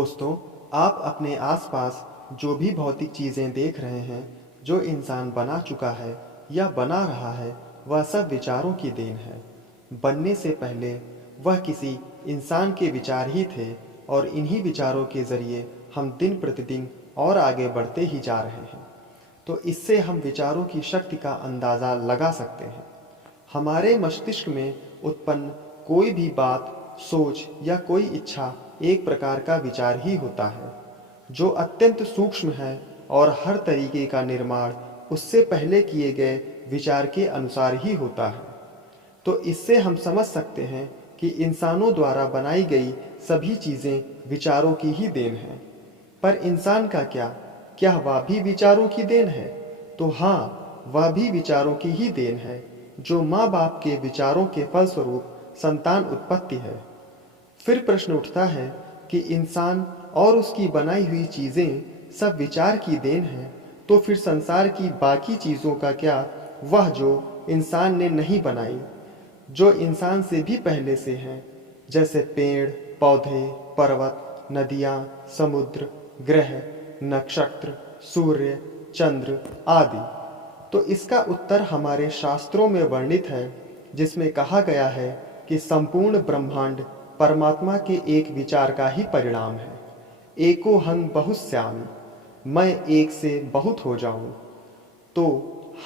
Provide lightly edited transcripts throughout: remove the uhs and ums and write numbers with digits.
दोस्तों, आप अपने आसपास जो भी भौतिक चीज़ें देख रहे हैं, जो इंसान बना चुका है या बना रहा है, वह सब विचारों की देन है। बनने से पहले वह किसी इंसान के विचार ही थे और इन्हीं विचारों के ज़रिए हम दिन प्रतिदिन और आगे बढ़ते ही जा रहे हैं। तो इससे हम विचारों की शक्ति का अंदाज़ा लगा सकते हैं। हमारे मस्तिष्क में उत्पन्न कोई भी बात, सोच या कोई इच्छा एक प्रकार का विचार ही होता है, जो अत्यंत सूक्ष्म है और हर तरीके का निर्माण उससे पहले किए गए विचार के अनुसार ही होता है। तो इससे हम समझ सकते हैं कि इंसानों द्वारा बनाई गई सभी चीज़ें विचारों की ही देन हैं। पर इंसान का क्या? क्या वह भी विचारों की देन है? तो हाँ, वह भी विचारों की ही देन है, जो माँ बाप के विचारों के फलस्वरूप संतान उत्पत्ति है। फिर प्रश्न उठता है कि इंसान और उसकी बनाई हुई चीज़ें सब विचार की देन हैं, तो फिर संसार की बाकी चीज़ों का क्या, वह जो इंसान ने नहीं बनाई, जो इंसान से भी पहले से हैं, जैसे पेड़, पौधे, पर्वत, नदियाँ, समुद्र, ग्रह, नक्षत्र, सूर्य, चंद्र आदि। तो इसका उत्तर हमारे शास्त्रों में वर्णित है, जिसमें कहा गया है कि संपूर्ण ब्रह्मांड परमात्मा के एक विचार का ही परिणाम है। एको हंग बहुश्यामि, मैं एक से बहुत हो जाऊं। तो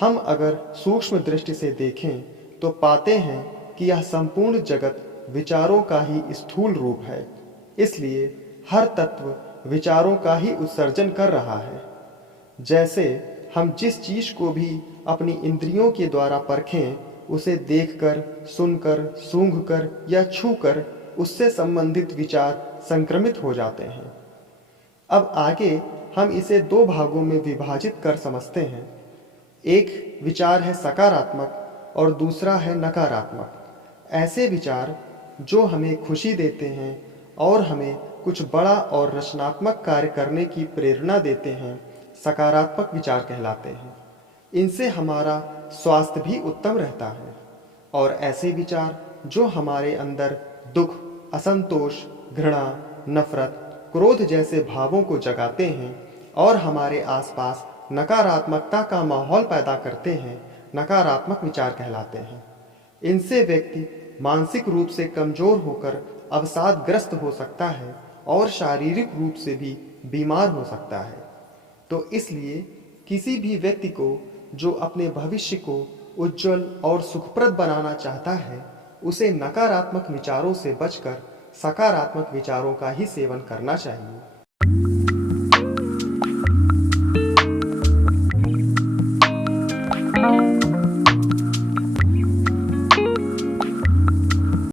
हम अगर सूक्ष्म दृष्टि से देखें तो पाते हैं कि यह संपूर्ण जगत विचारों का ही स्थूल रूप है। इसलिए हर तत्व विचारों का ही उत्सर्जन कर रहा है। जैसे हम जिस चीज को भी अपनी इंद्रियों के द्वारा परखें, उसे देखकर, सुनकर, सूंघकर या छूकर उससे संबंधित विचार संक्रमित हो जाते हैं। अब आगे हम इसे दो भागों में विभाजित कर समझते हैं। एक विचार है सकारात्मक और दूसरा है नकारात्मक। ऐसे विचार जो हमें खुशी देते हैं और हमें कुछ बड़ा और रचनात्मक कार्य करने की प्रेरणा देते हैं, सकारात्मक विचार कहलाते हैं। इनसे हमारा स्वास्थ्य भी उत्तम रहता है। और ऐसे विचार जो हमारे अंदर दुख, असंतोष, घृणा, नफरत, क्रोध जैसे भावों को जगाते हैं और हमारे आसपास नकारात्मकता का माहौल पैदा करते हैं, नकारात्मक विचार कहलाते हैं। इनसे व्यक्ति मानसिक रूप से कमजोर होकर अवसादग्रस्त हो सकता है और शारीरिक रूप से भी बीमार हो सकता है। तो इसलिए किसी भी व्यक्ति को जो अपने भविष्य को उज्जवल और सुखप्रद बनाना चाहता है, उसे नकारात्मक विचारों से बचकर सकारात्मक विचारों का ही सेवन करना चाहिए।